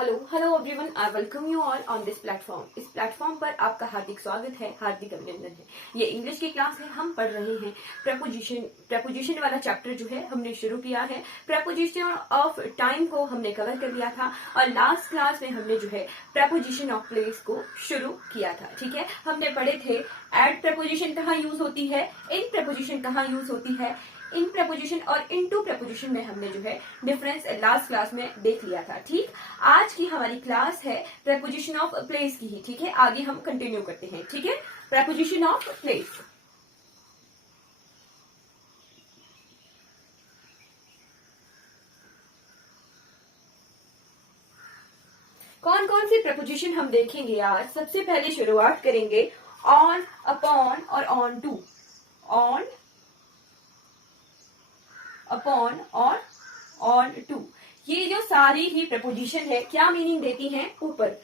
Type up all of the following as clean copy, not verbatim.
Hello hello everyone, I welcome you all on this platform. इस platform पर आपका हार्दिक स्वागत है, हार्दिक अभिनंदन है। ये इंग्लिश की क्लास है। हम पढ़ रहे हैं प्रपोजिशन वाला चैप्टर जो है हमने शुरू किया है। प्रपोजिशन ऑफ टाइम को हमने कवर कर लिया था और लास्ट क्लास में हमने जो है प्रपोजिशन ऑफ प्लेस को शुरू किया था। ठीक है, हमने पढ़े थे एट प्रपोजिशन कहाँ यूज होती है, इन प्रपोजिशन कहाँ यूज होती है, इन प्रपोजिशन और इनटू प्रपोजिशन में हमने जो है डिफरेंस लास्ट क्लास में देख लिया था। ठीक, आज की हमारी क्लास है प्रपोजिशन ऑफ प्लेस की ही। ठीक है, आगे हम कंटिन्यू करते हैं। ठीक है, प्रपोजिशन ऑफ प्लेस। कौन कौन सी प्रपोजिशन हम देखेंगे आज। सबसे पहले शुरुआत करेंगे ऑन, अपॉन और ऑन टू। ऑन, अपॉन और ऑन टू, ये जो सारी ही प्रपोजिशन है क्या मीनिंग देती हैं? ऊपर।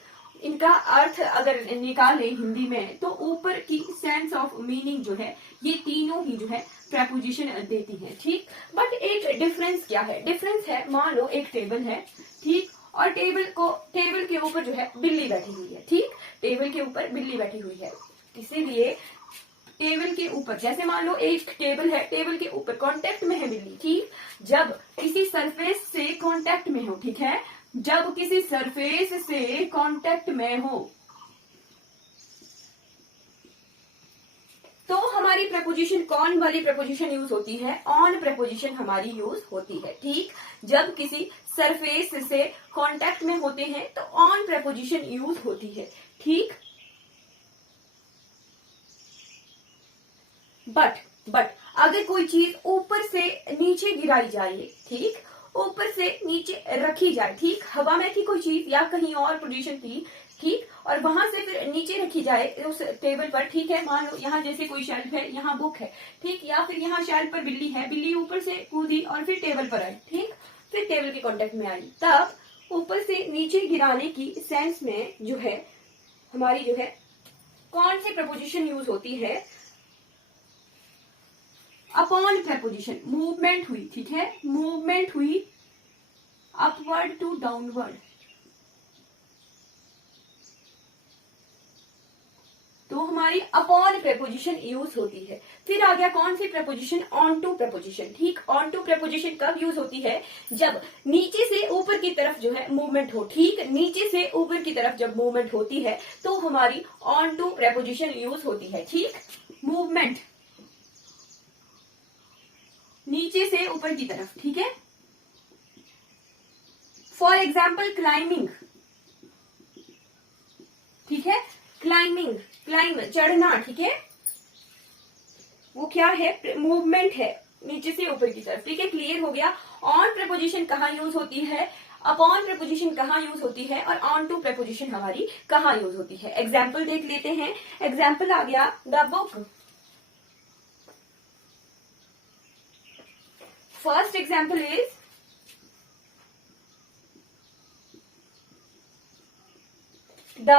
इनका अर्थ अगर निकालें हिंदी में तो ऊपर की सेंस ऑफ मीनिंग जो है ये तीनों ही जो है प्रपोजिशन देती हैं। ठीक, बट एक डिफरेंस क्या है? डिफरेंस है, मान लो एक टेबल है, ठीक, और टेबल के ऊपर जो है बिल्ली बैठी हुई है। ठीक, टेबल के ऊपर बिल्ली बैठी हुई है, इसीलिए टेबल के ऊपर, जैसे मान लो एक टेबल है, टेबल के ऊपर कांटेक्ट में है बिल्ली। ठीक, जब किसी सरफेस से कांटेक्ट में हो, ठीक है, जब किसी सरफेस से कांटेक्ट में हो तो हमारी प्रपोजिशन कौन वाली प्रपोजिशन यूज होती है? ऑन प्रपोजिशन हमारी यूज होती है। ठीक, जब किसी सरफेस से कांटेक्ट में होते हैं तो ऑन प्रपोजिशन यूज होती है। ठीक, बट अगर कोई चीज ऊपर से नीचे गिराई जाए, ठीक, ऊपर से नीचे रखी जाए, ठीक, हवा में थी कोई चीज या कहीं और पोजीशन थी, ठीक, और वहां से फिर नीचे रखी जाए उस टेबल पर, ठीक है, मान लो यहाँ जैसे कोई शेल्फ है, यहाँ बुक है, ठीक, या फिर यहाँ शेल्फ पर बिल्ली है, बिल्ली ऊपर से कूदी और फिर टेबल पर आई, ठीक, फिर टेबल के कांटेक्ट में आई, तब ऊपर से नीचे गिराने की सेंस में जो है हमारी जो है कौन सी प्रपोजिशन यूज होती है? Upon preposition. मूवमेंट हुई, ठीक है, मूवमेंट हुई अपवर्ड टू डाउनवर्ड, तो हमारी अपॉन प्रपोजिशन यूज होती है। फिर आ गया कौन सी प्रपोजिशन? Onto preposition. ठीक, ऑन टू प्रपोजिशन कब यूज होती है? जब नीचे से ऊपर की तरफ जो है मूवमेंट हो। ठीक, नीचे से ऊपर की तरफ जब मूवमेंट होती है तो हमारी ऑन टू प्रपोजिशन यूज होती है। ठीक, मूवमेंट नीचे से ऊपर की तरफ, ठीक है। फॉर एग्जाम्पल क्लाइंबिंग, ठीक है, क्लाइंब चढ़ना, ठीक है, वो क्या है? मूवमेंट है नीचे से ऊपर की तरफ। ठीक है, क्लियर हो गया। ऑन प्रपोजिशन कहाँ यूज होती है, अपॉन प्रपोजिशन कहाँ यूज होती है और ऑन टू प्रपोजिशन हमारी कहाँ यूज होती है? एग्जाम्पल देख लेते हैं। एग्जाम्पल आ गया the book. First example is the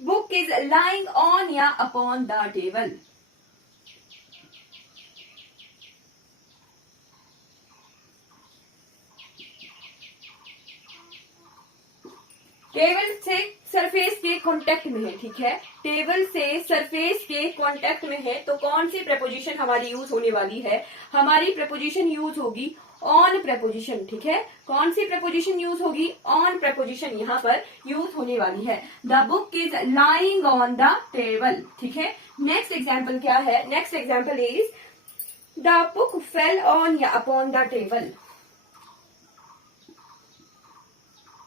book is lying on या upon the table. टेबल से सरफेस के कांटेक्ट में है, ठीक है, टेबल से सरफेस के कांटेक्ट में है तो कौन सी प्रपोजिशन हमारी यूज होने वाली है? हमारी प्रपोजिशन यूज होगी ऑन प्रपोजिशन। ठीक है, कौन सी प्रपोजिशन यूज होगी? ऑन प्रपोजिशन यहाँ पर यूज होने वाली है। The book is lying on the table, ठीक है। नेक्स्ट एग्जाम्पल क्या है? Next example is the book fell on या upon the table.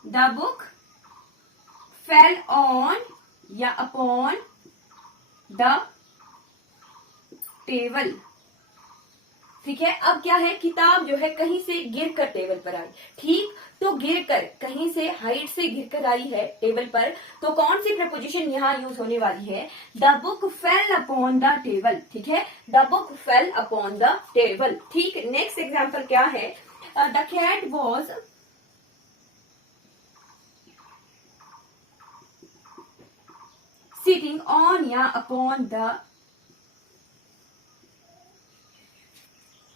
The book fell on या अपॉन द टेबल, ठीक है। अब क्या है? किताब जो है कहीं से गिरकर टेबल पर आई, ठीक, तो गिरकर कहीं से हाइट से गिरकर आई है टेबल पर, तो कौन सी प्रपोजिशन यहाँ यूज होने वाली है? The book fell upon the table, ठीक है, the book fell upon the table. ठीक, नेक्स्ट एग्जाम्पल क्या है? The cat was sitting on या upon the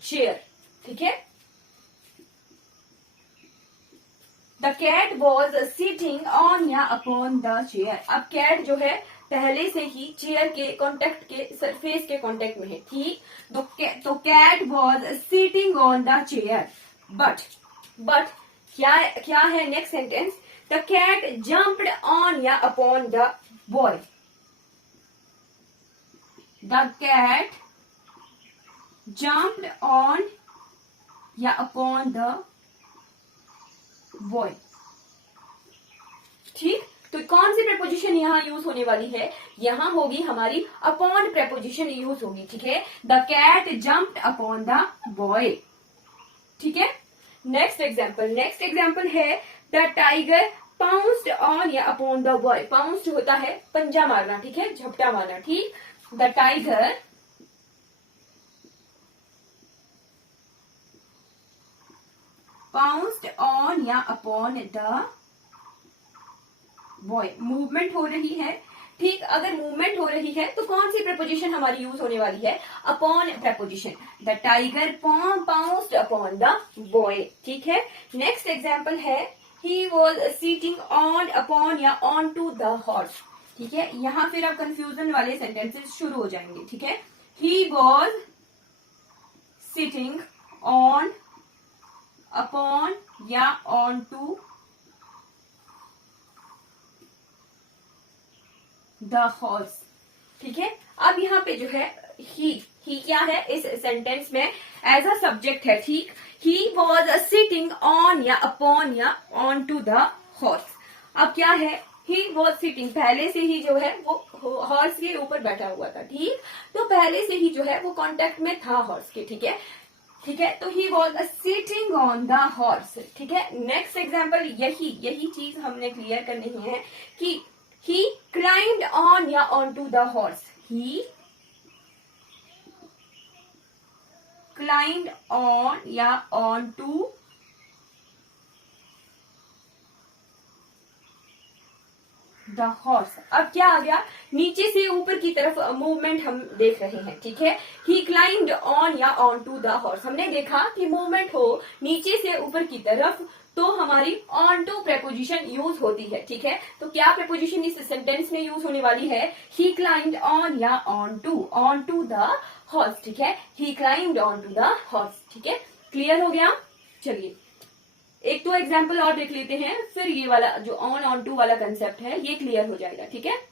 chair, ठीक है। The cat was sitting on या अपॉन द चेयर। अब कैट जो है पहले से ही चेयर के कांटेक्ट के सरफेस के कांटेक्ट में है, ठीक। तो cat was sitting on the chair, but क्या क्या है next sentence, the cat jumped on या upon the boy. The cat jumped on या अपॉन द बॉय, ठीक। तो कौन सी प्रेपोजिशन यहां यूज होने वाली है, यहां होगी हमारी अपॉन प्रेपोजिशन यूज होगी, ठीक है। The cat jumped upon the boy, ठीक है। नेक्स्ट एग्जाम्पल है द टाइगर पाउंस्ड ऑन या अपॉन द बॉय। पाउंस्ड होता है पंजा मारना, ठीक है, झपटा मारना, ठीक। द टाइगर पाउंस्ड ऑन या अपॉन द बॉय। मूवमेंट हो रही है, ठीक। अगर मूवमेंट हो रही है तो कौन सी प्रेपोजिशन हमारी यूज होने वाली है, upon preposition. The tiger pounced upon the boy, ठीक है। नेक्स्ट एग्जाम्पल है he was sitting on upon या ऑन टू द हॉर्स, ठीक है। यहां फिर अब कंफ्यूजन वाले सेंटेंसेस शुरू हो जाएंगे, ठीक है। He was sitting on upon या ऑन टू द हॉर्स, ठीक है। अब यहाँ पे जो है ही क्या है इस सेंटेंस में, एज अ सब्जेक्ट है, ठीक। ही वॉज सिटिंग ऑन या अपॉन या ऑन टू द हॉर्स। अब क्या है, ही वॉज सिटिंग, पहले से ही जो है वो हॉर्स के ऊपर बैठा हुआ था, ठीक। तो पहले से ही जो है वो कांटेक्ट में था हॉर्स के, ठीक है, ठीक है। तो ही was sitting on the horse, ठीक है। नेक्स्ट एग्जाम्पल यही चीज हमने क्लियर करनी है कि he climbed on या onto the horse। he climbed on या onto द हॉर्स। अब क्या आ गया, नीचे से ऊपर की तरफ मूवमेंट हम देख रहे हैं, ठीक है। ही क्लाइंब्ड ऑन या ऑन टू द हॉर्स, हमने देखा कि मूवमेंट हो नीचे से ऊपर की तरफ तो हमारी ऑन टू प्रेपोजिशन यूज होती है, ठीक है। तो क्या प्रेपोजिशन इस सेंटेंस में यूज होने वाली है, ही क्लाइंब्ड ऑन या ऑन टू द हॉर्स, ठीक है। He climbed on to the horse, ठीक है। क्लियर हो गया। चलिए एक तो एग्जाम्पल और देख लेते हैं, फिर ये वाला जो ऑन टू वाला कंसेप्ट है ये क्लियर हो जाएगा, ठीक है।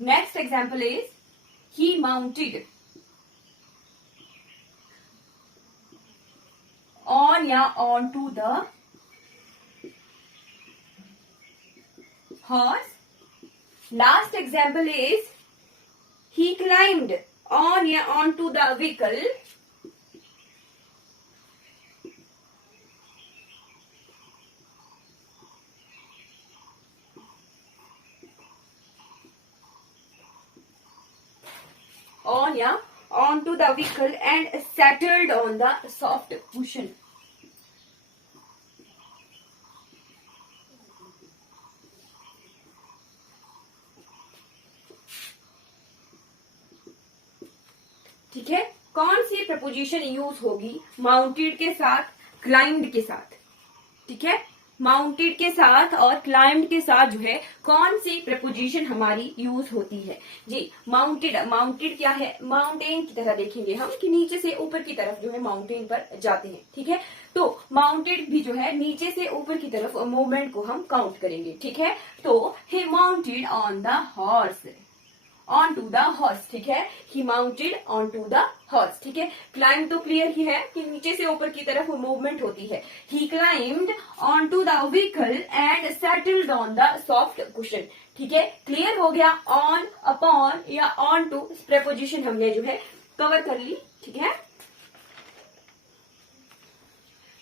Next example is he mounted on या on to the horse. Last example is he climbed on या on to the vehicle. On या onto the vehicle and settled on the soft cushion. ठीक है, कौन सी प्रपोजिशन यूज होगी mounted के साथ, क्लाइंब्ड के साथ, ठीक है। माउंटेड के साथ और क्लाइंब्ड के साथ जो है कौन सी प्रपोजिशन हमारी यूज होती है जी। माउंटेड क्या है, माउंटेन की तरह देखेंगे हम कि नीचे से ऊपर की तरफ जो है माउंटेन पर जाते हैं, ठीक है। तो माउंटेड भी जो है नीचे से ऊपर की तरफ मूवमेंट को हम काउंट करेंगे, ठीक है। तो he mounted on the horse, on to the horse, ठीक है। He mounted on to the horse, ठीक है। क्लाइंब तो क्लियर ही है कि नीचे से ऊपर की तरफ मूवमेंट होती है। He climbed on to the vehicle and settled on the soft cushion, ठीक है। क्लियर हो गया। ऑन, अपॉन या ऑन टू प्रेपोजिशन हमने जो है कवर कर ली, ठीक है,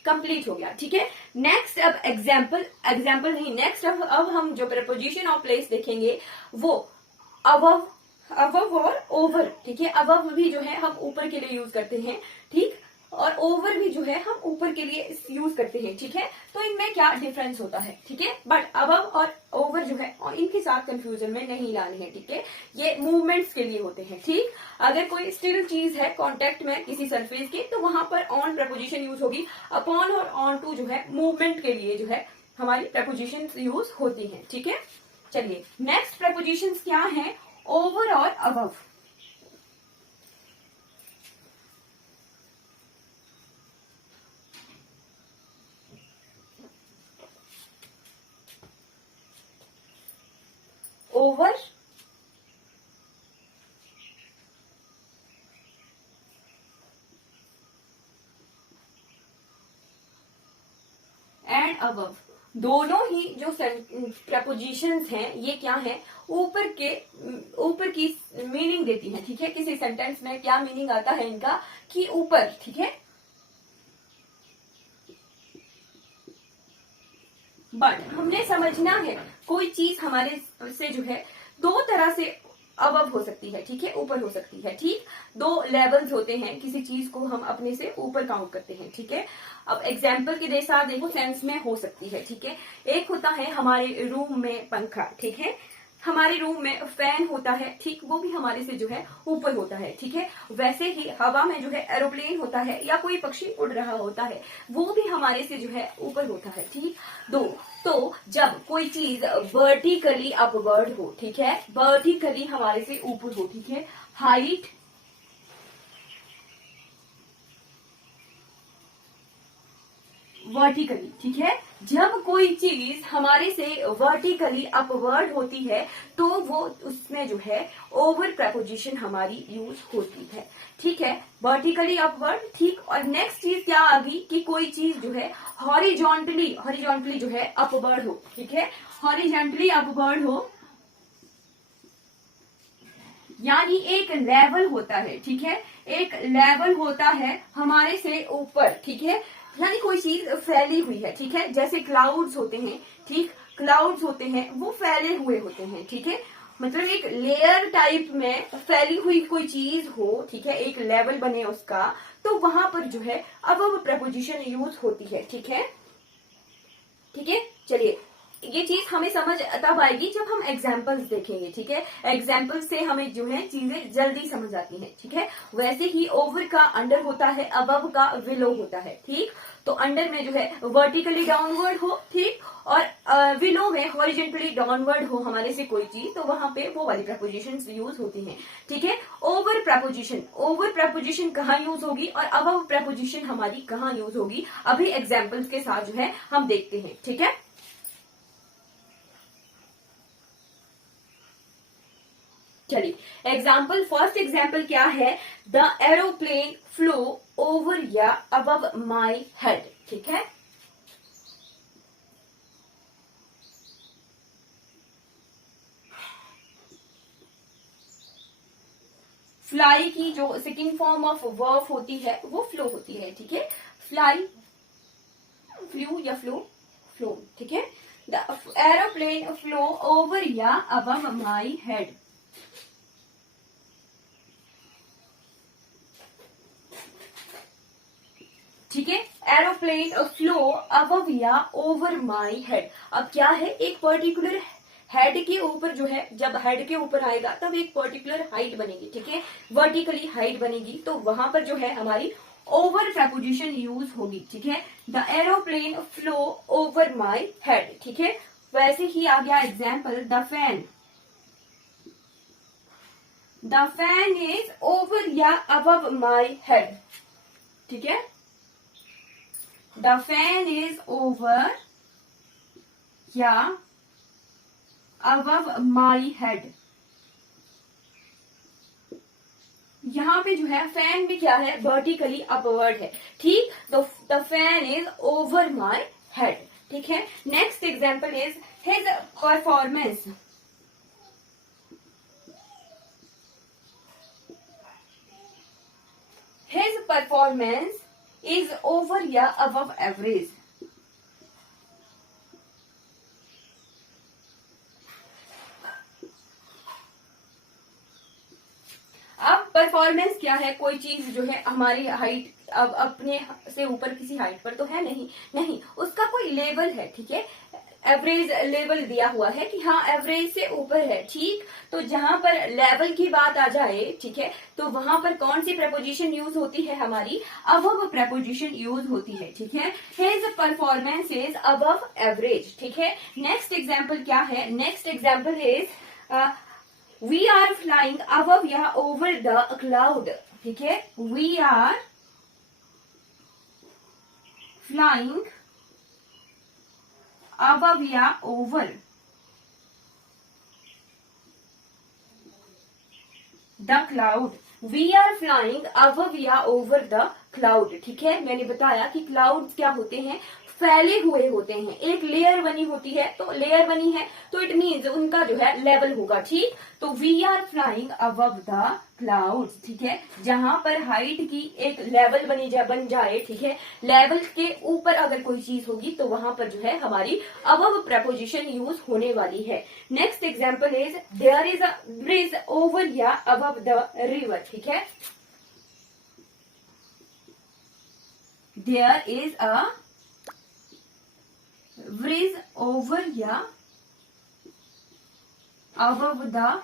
कंप्लीट हो गया, ठीक है। नेक्स्ट अब एग्जाम्पल नहीं, नेक्स्ट अब हम जो प्रेपोजिशन ऑफ प्लेस देखेंगे वो अबव और ओवर, ठीक है। अबव भी जो है हम ऊपर के लिए यूज करते हैं, ठीक। और ओवर भी जो है हम ऊपर के लिए यूज करते हैं, ठीक है। तो इनमें क्या डिफरेंस होता है, ठीक है। बट अबव और ओवर जो है और इनके साथ कंफ्यूजन में नहीं लानी है, ठीक है। ये मूवमेंट्स के लिए होते हैं, ठीक। अगर कोई स्टिल चीज है कांटेक्ट में किसी सरफेस के, तो वहां पर ऑन प्रपोजिशन यूज होगी। अपॉन और ऑन टू जो है मूवमेंट के लिए जो है हमारी प्रपोजिशन यूज होती है, ठीक है। चलिए नेक्स्ट प्रपोजिशन क्या है, ओवर और अबव। ओवर एंड अबव, दोनों ही जो प्रपोजिशंस हैं ये क्या है, ऊपर की मीनिंग देती हैं, ठीक है। किसी सेंटेंस में क्या मीनिंग आता है इनका कि ऊपर, ठीक है। बट हमने समझना है कोई चीज हमारे से जो है दो तरह से अबव हो सकती है, ठीक है, ऊपर हो सकती है, ठीक। दो लेवल्स होते हैं, किसी चीज को हम अपने से ऊपर काउंट करते हैं, ठीक है। अब एग्जाम्पल के साथ देखो सेंस में हो सकती है, ठीक है। एक होता है हमारे रूम में पंखा, ठीक है। हमारे रूम में फैन होता है, ठीक, वो भी हमारे से जो है ऊपर होता है, ठीक है। वैसे ही हवा में जो है एरोप्लेन होता है या कोई पक्षी उड़ रहा होता है, वो भी हमारे से जो है ऊपर होता है, ठीक। तो जब कोई चीज वर्टिकली अपवर्ड हो, ठीक है, वर्टिकली हमारे से ऊपर हो, ठीक है, हाइट वर्टिकली, ठीक है। जब कोई चीज हमारे से वर्टिकली अपवर्ड होती है तो वो उसमें जो है ओवर प्रपोजिशन हमारी यूज होती है, ठीक है। वर्टिकली अपवर्ड, ठीक। और नेक्स्ट चीज क्या आ गई कि कोई चीज जो है हॉरिजॉन्टली जो है अपवर्ड हो, ठीक है। हॉरिजॉन्टली अपवर्ड हो यानी एक लेवल होता है, ठीक है। एक लेवल होता है हमारे से ऊपर, ठीक है। यानी कोई चीज फैली हुई है, ठीक है। जैसे क्लाउड्स होते हैं, ठीक, क्लाउड्स होते हैं वो फैले हुए होते हैं, ठीक है। मतलब एक लेयर टाइप में फैली हुई कोई चीज हो, ठीक है, एक लेवल बने उसका, तो वहां पर जो है अबव प्रपोजिशन यूज होती है, ठीक है, ठीक है। चलिए ये चीज हमें समझ तब आएगी जब हम एग्जाम्पल्स देखेंगे, ठीक है। एग्जाम्पल्स से हमें जो है चीजें जल्दी समझ आती हैं, ठीक है। वैसे ही ओवर का अंडर होता है, अबव का विलो होता है, ठीक। तो अंडर में जो है वर्टिकली डाउनवर्ड हो, ठीक, और विलो में हॉरिजेंटली डाउनवर्ड हो हमारे से कोई चीज, तो वहां पे वो वाली प्रपोजिशंस यूज होती हैं, ठीक है। ओवर प्रपोजिशन कहाँ यूज होगी और अबव प्रपोजिशन हमारी कहाँ यूज होगी, अभी एग्जाम्पल्स के साथ जो है हम देखते हैं, ठीक है। चलिए फर्स्ट एग्जाम्पल क्या है, द एरोप्लेन फ्लो ओवर या अबव माई हेड, ठीक है। फ्लाई की जो सेकंड फॉर्म ऑफ वर्ब होती है वो फ्लो होती है, ठीक है। फ्लाई, फ्लू या फ्लो, ठीक है। द एरोप्लेन फ्लो ओवर या अबव माई हेड, ठीक है। एरोप्लेन फ्लो अबव या ओवर माई हेड, अब क्या है, एक पर्टिकुलर हेड के ऊपर जो है, जब हेड के ऊपर आएगा तब एक पर्टिकुलर हाइट बनेगी, ठीक है, वर्टिकली हाइट बनेगी, तो वहां पर जो है हमारी ओवर प्रपोजिशन यूज होगी, ठीक है। The aeroplane flow over my head, ठीक है। वैसे ही आ गया example, the fan is over या अबव माई हेड, ठीक है। The fan is over या above my head, यहाँ पे जो है फैन भी क्या है, वर्टिकली अपवर्ड है, ठीक। तो the fan is over my head, ठीक है। Next example is his performance, is over या above average, अब परफॉर्मेंस क्या है, कोई चीज जो है हमारी हाइट अब अपने से ऊपर किसी हाइट पर तो है नहीं, नहीं उसका कोई लेवल है, ठीक है, एवरेज लेवल दिया हुआ है कि हाँ एवरेज से ऊपर है, ठीक। तो जहां पर लेवल की बात आ जाए, ठीक है, तो वहां पर कौन सी प्रपोजिशन यूज होती है, हमारी अबव प्रपोजिशन यूज होती है, ठीक है। His performance is above average, ठीक है। नेक्स्ट एग्जाम्पल क्या है, next example is we are flying above या ओवर द क्लाउड, ठीक है, वी आर फ्लाइंग अबव या over the cloud, we are flying above या ओवर द क्लाउड, ठीक है। मैंने बताया कि क्लाउड क्या होते हैं, फैले हुए होते हैं, एक लेयर बनी होती है, तो लेयर बनी है तो इट मीन्स उनका जो है लेवल होगा, ठीक। तो we are flying above the clouds, ठीक है, जहां पर हाइट की एक लेवल बन जाए, ठीक है, लेवल के ऊपर अगर कोई चीज होगी तो वहां पर जो है हमारी अबव प्रपोजिशन यूज होने वाली है। Next example is there is a bridge over या अबव द रिवर, ठीक है, there is a bridge over या अबव द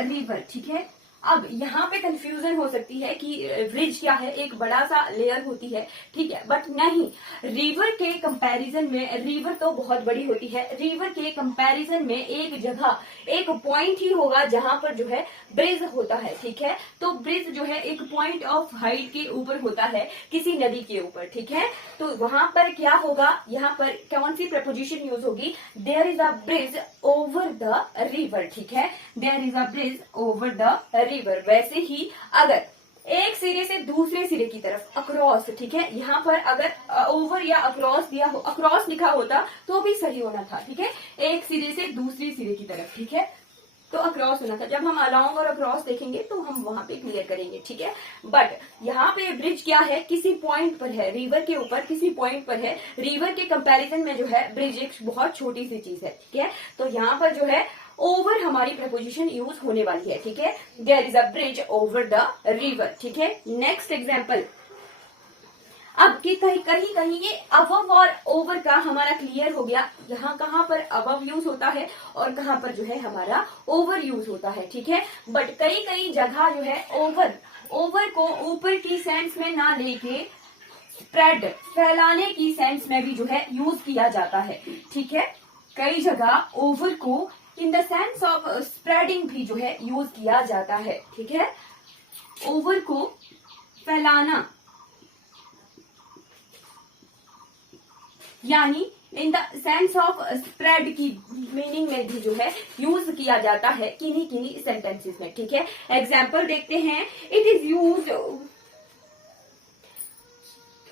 रिवर, ठीक है। अब यहाँ पे कंफ्यूजन हो सकती है कि ब्रिज क्या है, एक बड़ा सा लेयर होती है, ठीक है, बट नहीं, रिवर के कंपैरिजन में रिवर तो बहुत बड़ी होती है, रिवर के कंपैरिजन में एक जगह एक पॉइंट ही होगा जहां पर जो है ब्रिज होता है, ठीक है। तो ब्रिज जो है एक पॉइंट ऑफ हाइट के ऊपर होता है किसी नदी के ऊपर, ठीक है। तो वहां पर क्या होगा, यहाँ पर कौन सी प्रपोजिशन यूज होगी, there is a bridge over the river, ठीक है, there is a bridge over the river. वैसे ही अगर एक सिरे से दूसरे सिरे की तरफ अक्रॉस, ठीक है, यहाँ पर अगर ओवर या अक्रॉस दिया हो, अक्रॉस लिखा होता तो भी सही होना था, ठीक है, एक सिरे से दूसरी सिरे की तरफ, ठीक है, तो अक्रॉस होना था। जब हम अलोंग और अक्रॉस देखेंगे तो हम वहां पे क्लियर करेंगे, ठीक है। बट यहाँ पे ब्रिज क्या है, किसी पॉइंट पर है, रिवर के ऊपर किसी पॉइंट पर है, रिवर के कंपैरिजन में जो है ब्रिज एक बहुत छोटी सी चीज है, ठीक है। तो यहाँ पर जो है ओवर हमारी प्रपोजिशन यूज होने वाली है, ठीक है, there is a bridge over the river, ठीक है। नेक्स्ट एग्जाम्पल, अब की कहीं कहीं ये अबव और ओवर का हमारा क्लियर हो गया, यहाँ कहाँ पर अबव यूज होता है और कहाँ पर जो है हमारा ओवर यूज होता है, ठीक है। बट कई जगह जो है ओवर को ऊपर की सेंस में ना लेके स्प्रेड, फैलाने की सेंस में भी जो है यूज किया जाता है, ठीक है। कई जगह ओवर को in the sense of spreading भी जो है यूज किया जाता है, ठीक है, ओवर को फैलाना यानी in the sense of spread की मीनिंग में भी जो है यूज किया जाता है किन्हीं सेंटेंसेस में, ठीक है। एग्जाम्पल देखते हैं, इट इज यूज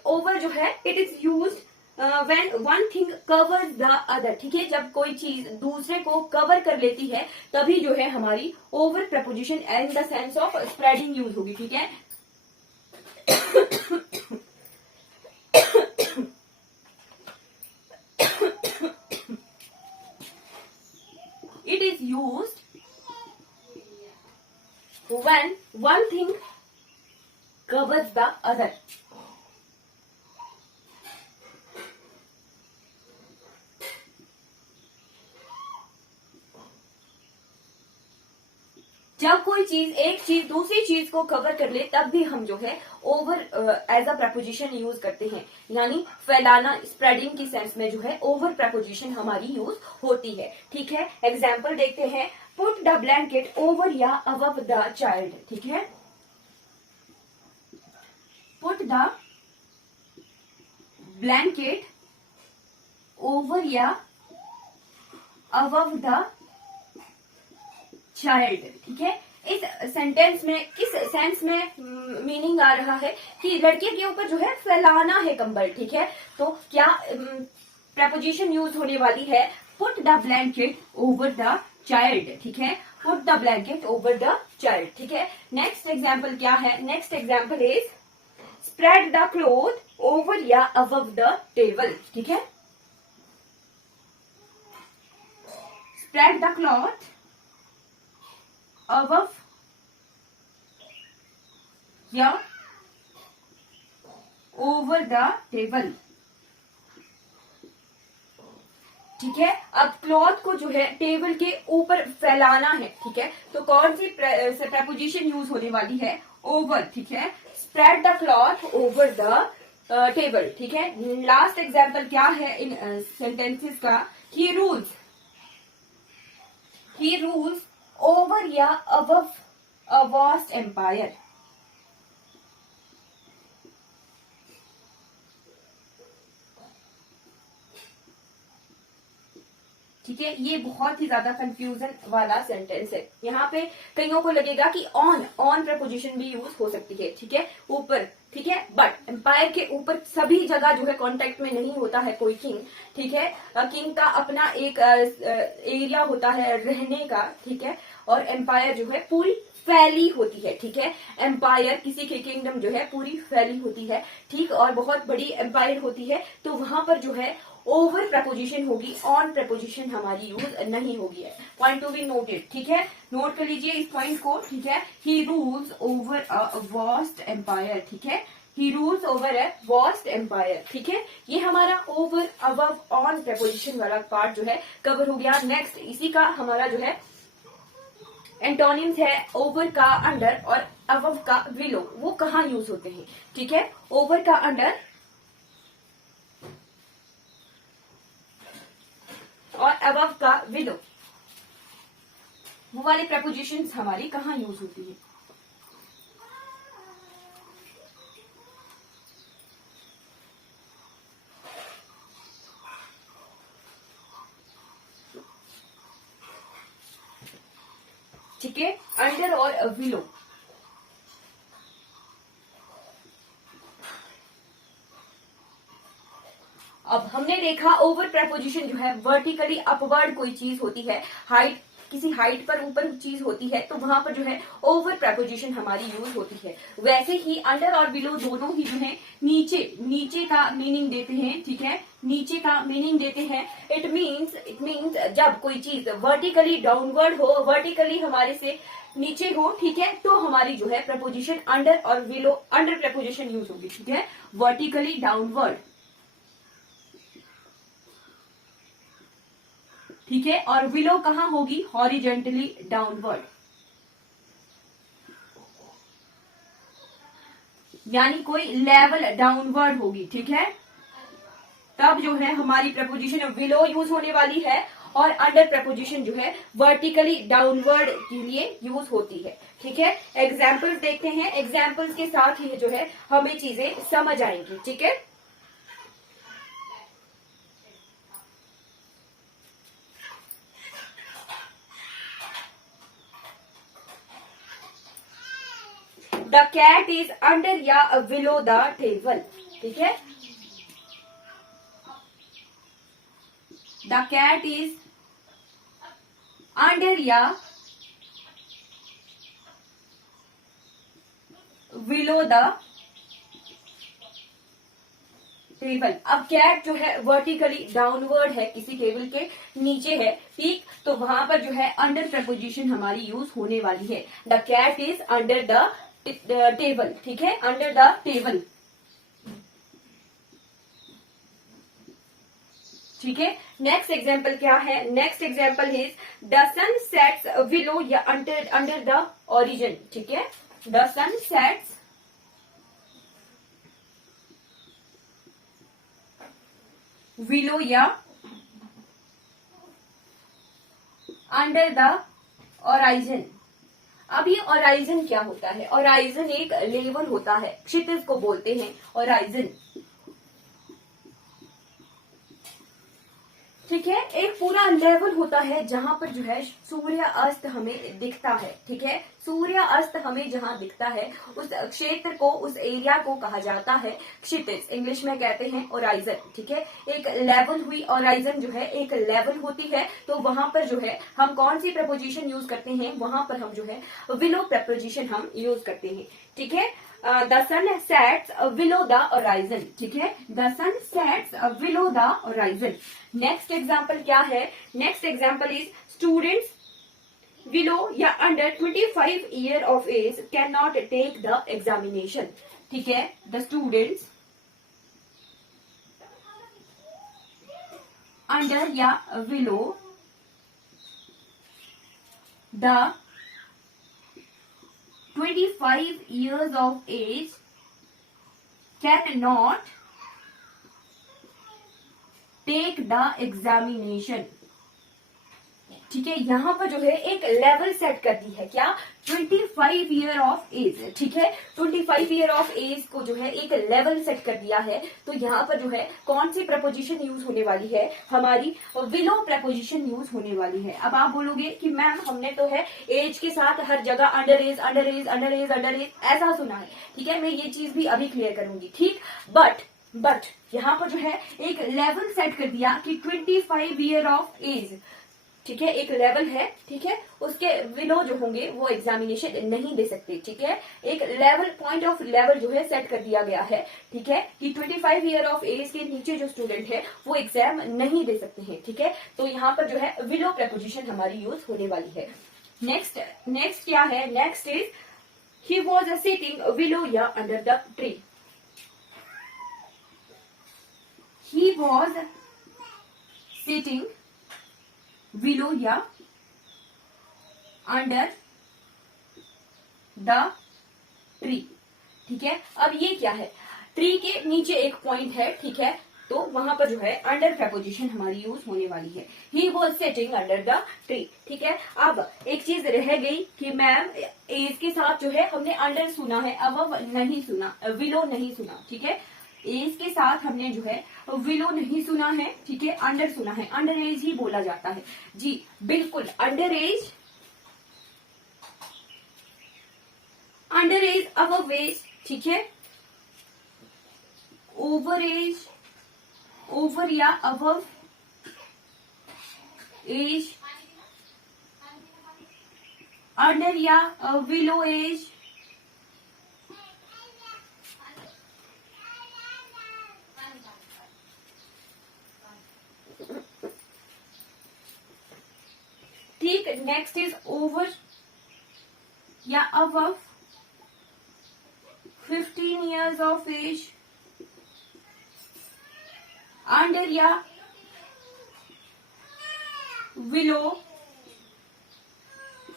ओवर जो है it is use when one thing covers the other, ठीक है, जब कोई चीज दूसरे को कवर कर लेती है तभी जो है हमारी over preposition in the sense of spreading use होगी, ठीक है। It is used when one thing covers the other. जब कोई चीज एक चीज दूसरी चीज को कवर कर ले तब भी हम जो है over as a preposition use करते हैं, यानी फैलाना, स्प्रेडिंग की सेंस में जो है ओवर प्रपोजिशन हमारी यूज होती है, ठीक है। एग्जाम्पल देखते हैं, पुट द ब्लैंकेट ओवर या अबव द चाइल्ड, ठीक है, पुट द ब्लैंकेट ओवर या अबव द चाइल्ड, ठीक है। इस सेंटेंस में किस सेंस में मीनिंग आ रहा है कि लड़के के ऊपर जो है फैलाना है कंबल, ठीक है। तो क्या प्रपोजिशन यूज होने वाली है, put the blanket over the child, ठीक है, put the blanket over the child, ठीक है। नेक्स्ट एग्जाम्पल क्या है, next example is spread the cloth over या अबव द टेबल, ठीक है, स्प्रेड द क्लॉथ above या ओवर द टेबल। ठीक है, अब क्लॉथ को जो है टेबल के ऊपर फैलाना है। ठीक है, तो कौन सी प्रपोजिशन यूज होने वाली है? ओवर। ठीक है, spread the cloth over the table. ठीक है, लास्ट एग्जाम्पल क्या है इन सेंटेंसेस का? ही रूल्स ओवर या अबव अ वास्ट एम्पायर। ठीक है, ये बहुत ही ज्यादा कंफ्यूजन वाला सेंटेंस है। यहाँ पे कईयों को लगेगा कि ऑन प्रपोजिशन भी यूज हो सकती है। ठीक है, ऊपर। ठीक है, बट एम्पायर के ऊपर सभी जगह जो है कांटेक्ट में नहीं होता है कोई किंग। ठीक है, किंग का अपना एक एरिया होता है रहने का। ठीक है, और एम्पायर जो है पूरी फैली होती है। ठीक है, एम्पायर किसी के किंगडम जो है पूरी फैली होती है। ठीक, और बहुत बड़ी एम्पायर होती है, तो वहां पर जो है ओवर प्रपोजिशन होगी, ऑन प्रपोजिशन हमारी यूज नहीं होगी। है पॉइंट टू बी नोटेड। ठीक है, नोट कर लीजिए इस पॉइंट को। ठीक है, he rules over a vast empire. ठीक है, he rules over a vast empire. ठीक है, ये हमारा ओवर अबव ऑन प्रपोजिशन वाला पार्ट जो है कवर हो गया। नेक्स्ट इसी का हमारा जो है एंटोनिम्स है ओवर का अंडर और अबव का बिलो। वो कहाँ यूज होते हैं? ठीक है, ओवर का अंडर और अबव का बिलो, वो वाली प्रपोजिशंस हमारी कहाँ यूज होती है? ठीक है, अंडर और बिलो। अब हमने देखा ओवर प्रपोजिशन जो है वर्टिकली अपवर्ड कोई चीज होती है, हाइट किसी हाइट पर ऊपर चीज होती है, तो वहां पर जो है ओवर प्रपोजिशन हमारी यूज होती है। वैसे ही अंडर और बिलो दोनों ही जो है नीचे का मीनिंग देते हैं। ठीक है, नीचे का मीनिंग देते हैं। इट मीन्स जब कोई चीज वर्टिकली डाउनवर्ड हो, वर्टिकली हमारे से नीचे हो। ठीक है, तो हमारी जो है प्रपोजिशन अंडर और बिलो, अंडर प्रपोजिशन यूज होगी। ठीक है, वर्टिकली डाउनवर्ड। ठीक है, और बिलो कहाँ होगी? हॉरिजेंटली डाउनवर्ड, यानी कोई लेवल डाउनवर्ड होगी। ठीक है, तब जो है हमारी प्रपोजिशन बिलो यूज होने वाली है और अंडर प्रपोजिशन जो है वर्टिकली डाउनवर्ड के लिए यूज होती है। ठीक है, एग्जाम्पल्स देखते हैं। एग्जाम्पल्स के साथ ही जो है हमें चीजें समझ आएंगी। ठीक है, द कैट इज अंडर या बिलो द टेबल। ठीक है, द कैट इज अंडर या बिलो द टेबल। अब कैट जो है वर्टिकली डाउनवर्ड है, किसी टेबल के नीचे है। ठीक, तो वहां पर जो है अंडर प्रपोजिशन हमारी यूज होने वाली है। The cat is under the table. ठीक है, अंडर द टेबल। ठीक है, नेक्स्ट एग्जाम्पल क्या है? Next example is the sun sets below या अंडर द ओरिजिन। ठीक है, द सन सेट्स बिलो या अंडर द ओराइजन। अब ये ओराइजन क्या होता है? ओराइजन एक लेवल होता है, क्षितिज को बोलते हैं ओराइजन। ठीक है, एक पूरा लेवल होता है जहां पर जो है सूर्य अस्त हमें दिखता है। ठीक है, सूर्य अस्त हमें जहां दिखता है उस क्षेत्र को, उस एरिया को कहा जाता है क्षितिज। इंग्लिश में कहते हैं ओराइजन। ठीक है, एक लेवल हुई ओराइजन जो है एक लेवल होती है, तो वहां पर जो है हम कौन सी प्रपोजिशन यूज करते हैं? वहां पर हम जो है बिलो प्रपोजिशन हम यूज करते हैं। ठीक है, the sun sets below the horizon. ठीक है, the sun sets below the horizon. Next example क्या है? Next example is students below या under 25 year of age cannot take the examination. ठीक है, the students under या below the 25 years of age cannot take the examination. ठीक है, यहाँ पर जो है एक लेवल सेट कर दी है, क्या? 25 ईयर ऑफ एज. ठीक है, 25 ईयर ऑफ एज को जो है एक लेवल सेट कर दिया है. तो यहाँ पर जो है कौन सी प्रपोजिशन यूज होने वाली है? हमारी विलो प्रपोजिशन यूज होने वाली है. अब आप बोलोगे कि मैम हमने तो है एज के साथ हर जगह under as under as under as under as ऐसा सुना है. ठीक है, मैं ये चीज भी अभी क्लियर करूंगी. ठीक, बट यहाँ पर जो है एक लेवल सेट कर दिया कि 25 ईयर ऑफ एज. ठीक है, एक लेवल है. ठीक है, उसके विलो जो होंगे वो एग्जामिनेशन नहीं दे सकते. ठीक है, एक लेवल पॉइंट ऑफ लेवल जो है सेट कर दिया गया है. ठीक है, कि 25 ईयर ऑफ एज के नीचे जो स्टूडेंट है वो एग्जाम नहीं दे सकते हैं. ठीक है, तो यहाँ पर जो है विलो प्रपोजिशन हमारी यूज होने वाली है. नेक्स्ट क्या है? Next is he was sitting below या under the tree. He was sitting below या अंडर द ट्री. ठीक है, अब ये क्या है? ट्री के नीचे एक पॉइंट है. ठीक है, तो वहां पर जो है अंडर प्रपोजिशन हमारी यूज होने वाली है. He was sitting under the tree. ठीक है, अब एक चीज रह गई कि मैम एज के साथ जो है हमने अंडर सुना है, अब नहीं सुना, विलो नहीं सुना. ठीक है, एज के साथ हमने जो है विलो नहीं सुना है. ठीक है, अंडर सुना है. अंडर एज ही बोला जाता है. जी बिल्कुल, अंडर एज अबव एज. ठीक है, ओवर एज, ओवर या अबव एज, अंडर या विलो एज, ठीक. नेक्स्ट इज ओवर या above 15 years of age, under या विलो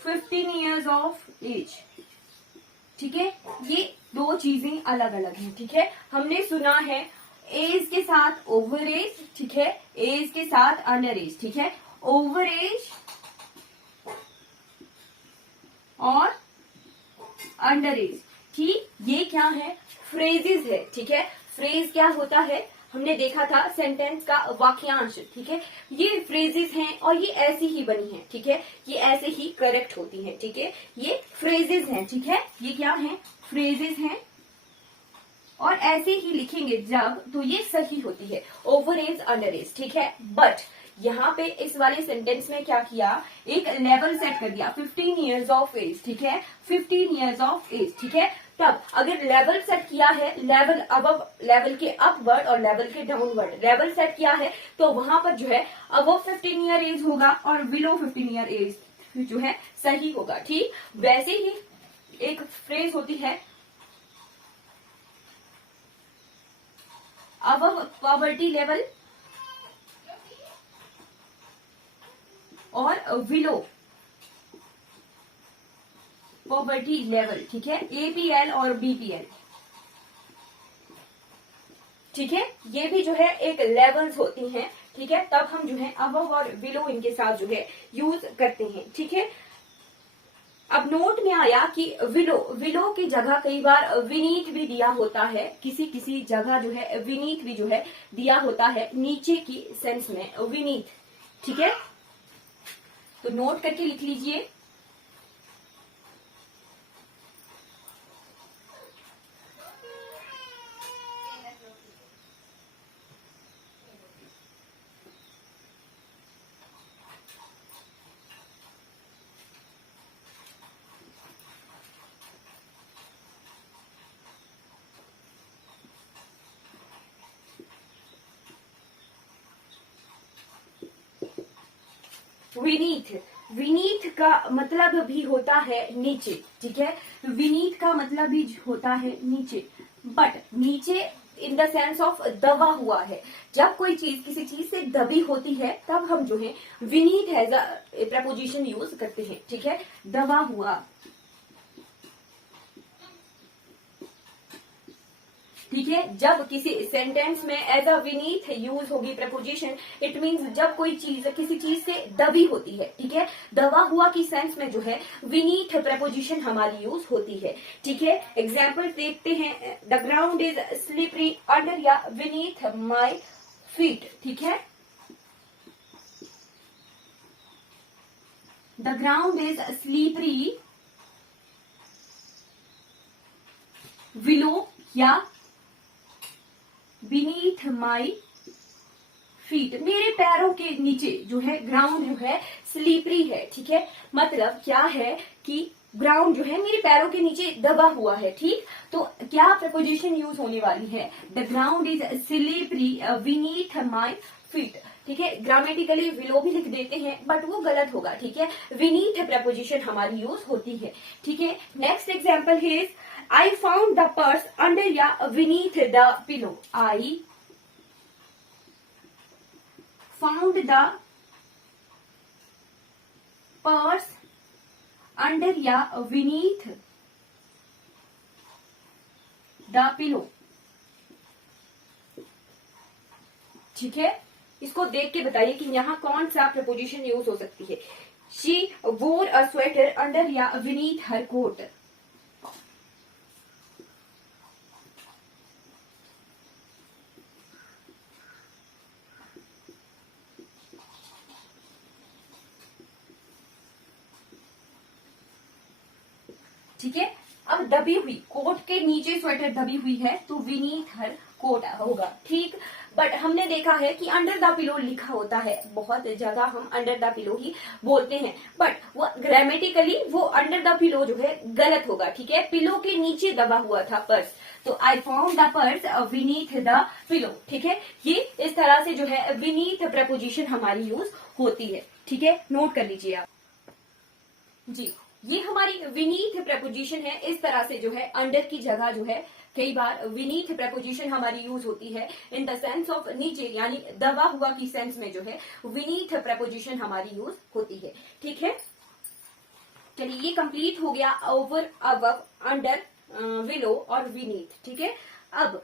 15 years of age. ठीक है, ये दो चीजें अलग अलग हैं. ठीक है, हमने सुना है एज के साथ ओवर एज. ठीक है, एज के साथ अंडर एज. ठीक है, ओवर एज और अंडर एज. ठीक, ये क्या है? फ्रेजेस है. ठीक है, फ्रेज क्या होता है? हमने देखा था सेंटेंस का वाक्यांश. ठीक है, ये फ्रेजेस हैं और ये ऐसी ही बनी है. ठीक है, ये ऐसे ही करेक्ट होती है. ठीक है, ये फ्रेजेस हैं. ठीक है, ये क्या है? फ्रेजेस हैं और ऐसे ही लिखेंगे जब तो ये सही होती है, ओवर एज अंडर एज. ठीक है, बट यहाँ पे इस वाले सेंटेंस में क्या किया? एक लेवल सेट कर दिया 15 years ऑफ एज. ठीक है, 15 years ऑफ एज. ठीक है, तब अगर लेवल सेट किया है, लेवल अबव, लेवल के अपवर्ड और लेवल के डाउनवर्ड लेवल सेट किया है, तो वहां पर जो है अबव 15 ईयर एज होगा और बिलो 15 ईयर एज जो है सही होगा. ठीक, वैसे ही एक फ्रेज होती है अबव पॉवर्टी लेवल और विलो पॉवर्टी लेवल. ठीक है, एपीएल और बीपीएल. ठीक है, ये भी जो है एक लेवल्स होती हैं. ठीक है, तब हम जो है अबव और बिलो इनके साथ जो है यूज करते हैं. ठीक है, अब नोट में आया कि विलो की जगह कई बार विनीत भी दिया होता है. किसी किसी जगह जो है विनीत भी जो है दिया होता है, नीचे की सेंस में विनीत. ठीक है, तो नोट करके लिख लीजिए. विनीत, विनीत का मतलब भी होता है नीचे, ठीक है। विनीत का मतलब भी होता है नीचे, बट नीचे इन द सेंस ऑफ दबा हुआ है। जब कोई चीज किसी चीज से दबी होती है तब हम जो है beneath as a preposition use करते हैं, ठीक है। दबा हुआ, ठीक है। जब किसी सेंटेंस में एज अ विनीत यूज होगी प्रपोजिशन, इट मींस जब कोई चीज किसी चीज से दबी होती है, ठीक है। दबा हुआ की सेंस में जो है विनीत प्रपोजिशन हमारी यूज होती है, ठीक है। एग्जाम्पल देखते हैं, the ground is slippery under या विनीथ माई फीट, ठीक है। The ground is slippery below या बीनीथ माई फीट, मेरे पैरों के नीचे जो है ग्राउंड जो है स्लीपरी है, ठीक है। मतलब क्या है कि ग्राउंड जो है मेरे पैरों के नीचे दबा हुआ है, ठीक। तो क्या प्रपोजिशन यूज होने वाली है, the ground is slippery beneath my feet, ठीक है। ग्रामेटिकली विलो भी लिख देते हैं बट वो गलत होगा, ठीक है। विनीथ प्रपोजिशन हमारी यूज होती है, ठीक है। नेक्स्ट एग्जाम्पल है, I found the purse under या beneath the pillow. I found the purse under या beneath the pillow. ठीक है, इसको देख के बताइए कि यहाँ कौन सा प्रपोजिशन यूज हो सकती है। She wore a sweater under या beneath her coat. ठीक है। अब दबी हुई, कोट के नीचे स्वेटर दबी हुई है तो विनीथ हर कोट होगा, ठीक। बट हमने देखा है कि अंडर द पिलो लिखा होता है, बहुत जगह हम अंडर द पिलो ही बोलते हैं, बट वो ग्रामेटिकली वो अंडर द पिलो जो है गलत होगा, ठीक है। पिलो के नीचे दबा हुआ था पर्स, तो I found the purse Vineeth the pillow, ठीक है। ये इस तरह से जो है विनीथ प्रपोजिशन हमारी यूज होती है, ठीक है। नोट कर लीजिए आप जी। ये हमारी विनीथ प्रपोजिशन है, इस तरह से जो है अंडर की जगह जो है कई बार विनीथ प्रपोजिशन हमारी यूज होती है इन द सेंस ऑफ नीचे, यानी दबा हुआ की सेंस में जो है विनीथ प्रपोजिशन हमारी यूज होती है, ठीक है। चलिए ये कंप्लीट हो गया ओवर, अबव, अंडर, विलो और विनीथ, ठीक है। अब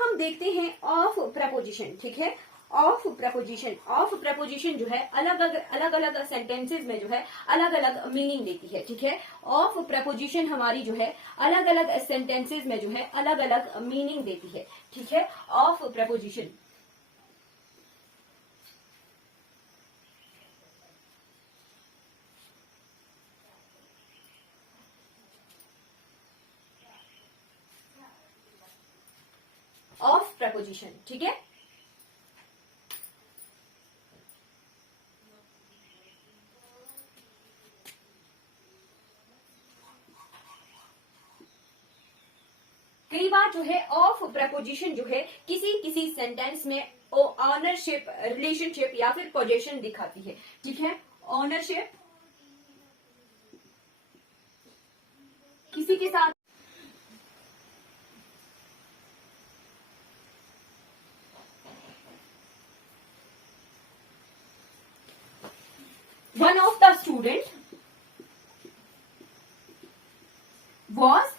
हम देखते हैं ऑफ प्रपोजिशन, ठीक है। ऑफ प्रपोजिशन जो है अलग अलग सेंटेंसेस में जो है अलग अलग मीनिंग देती है, ठीक है। ऑफ प्रपोजिशन हमारी जो है अलग अलग सेंटेंसेस में जो है अलग अलग मीनिंग देती है, ठीक है। ऑफ प्रपोजिशन, ऑफ प्रपोजिशन, ठीक है। कई बार जो है ऑफ प्रपोजिशन जो है किसी किसी सेंटेंस में ऑनरशिप, रिलेशनशिप या फिर पोजेशन दिखाती है, ठीक है। ऑनरशिप किसी के साथ, one of the student was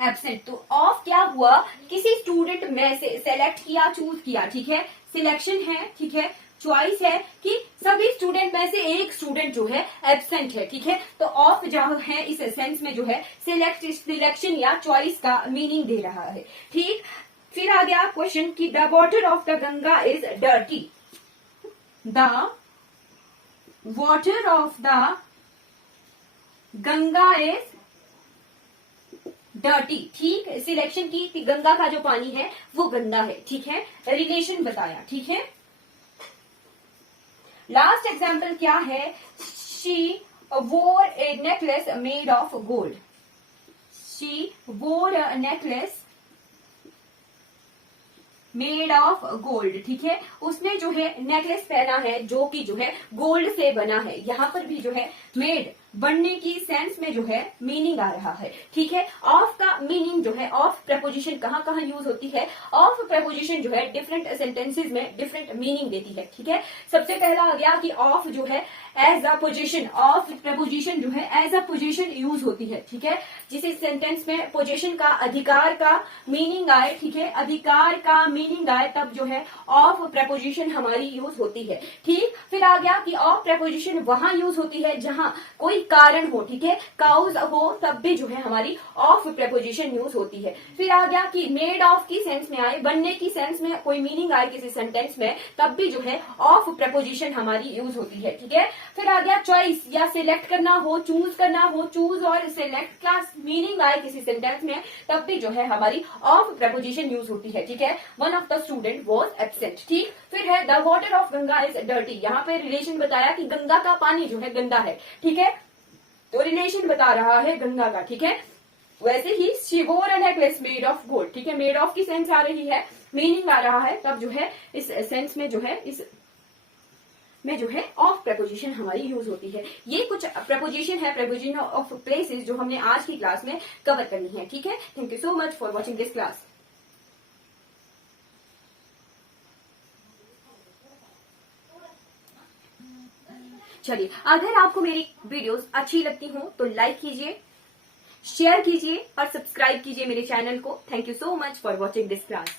absent, तो ऑफ क्या हुआ, किसी स्टूडेंट में से सेलेक्ट किया, चूज किया, ठीक है। सिलेक्शन है, ठीक है। चॉइस है कि सभी स्टूडेंट में से एक स्टूडेंट जो है एब्सेंट है, ठीक है। तो ऑफ जो है इस सेंस में जो है सिलेक्शन या चॉइस का मीनिंग दे रहा है, ठीक। फिर आ गया क्वेश्चन कि the water of the Ganga is dirty, the water of the Ganga is dirty, ठीक। सिलेक्शन की कि गंगा का जो पानी है वो गंदा है, ठीक है। रिलेशन बताया, ठीक है। लास्ट एग्जाम्पल क्या है, शी वोर ए necklace made of gold, she wore a necklace made of gold, ठीक है। उसने जो है नेकलेस पहना है जो कि जो है गोल्ड से बना है। यहाँ पर भी जो है मेड बनने की सेंस में जो है मीनिंग आ रहा है, ठीक है। ऑफ का मीनिंग जो है, ऑफ प्रपोजिशन कहाँ कहाँ यूज होती है? ऑफ प्रपोजिशन जो है डिफरेंट सेंटेंसेज में डिफरेंट मीनिंग देती है, ठीक है। सबसे पहला आ गया कि ऑफ जो है as a position, of preposition जो है एज अ पोजिशन यूज होती है, ठीक है। जिस सेंटेंस में पोजिशन का, अधिकार का मीनिंग आए, ठीक है, अधिकार का मीनिंग आए, तब जो है ऑफ प्रपोजिशन हमारी यूज होती है, ठीक। फिर आ गया कि ऑफ प्रपोजिशन वहां यूज होती है जहां कोई कारण हो, ठीक है, काउज हो, तब भी जो है हमारी ऑफ प्रपोजिशन यूज होती है। फिर आ गया कि मेड ऑफ की सेंस में आए, बनने की सेंस में कोई मीनिंग आए किसी सेंटेंस में, तब भी जो है ऑफ प्रपोजिशन हमारी यूज होती है, ठीक है। फिर आ गया चॉइस या सिलेक्ट करना हो, चूज करना हो, चूज और सिलेक्ट का मीनिंग आए किसी सेंटेंस में, तब भी जो है हमारी ऑफ प्रपोजिशन यूज होती है, ठीक है। One of the student was absent, ठीक। फिर है the water of Ganga is dirty, यहाँ पे रिलेशन बताया कि गंगा का पानी जो है गंदा है, ठीक है, तो रिलेशन बता रहा है गंगा का, ठीक है। वैसे ही she wore a necklace made of gold, ठीक है, मेड ऑफ की सेंस आ रही है, मीनिंग आ रहा है, तब जो है इस सेंस में जो है इस में जो है ऑफ प्रपोजिशन हमारी यूज होती है। ये कुछ प्रपोजिशन है, प्रपोजिशन ऑफ प्लेसेस, जो हमने आज की क्लास में कवर करनी है, ठीक है। Thank you so much for watching this class. चलिए, अगर आपको मेरी वीडियोस अच्छी लगती हो तो लाइक कीजिए, शेयर कीजिए और सब्सक्राइब कीजिए मेरे चैनल को। Thank you so much for watching this class.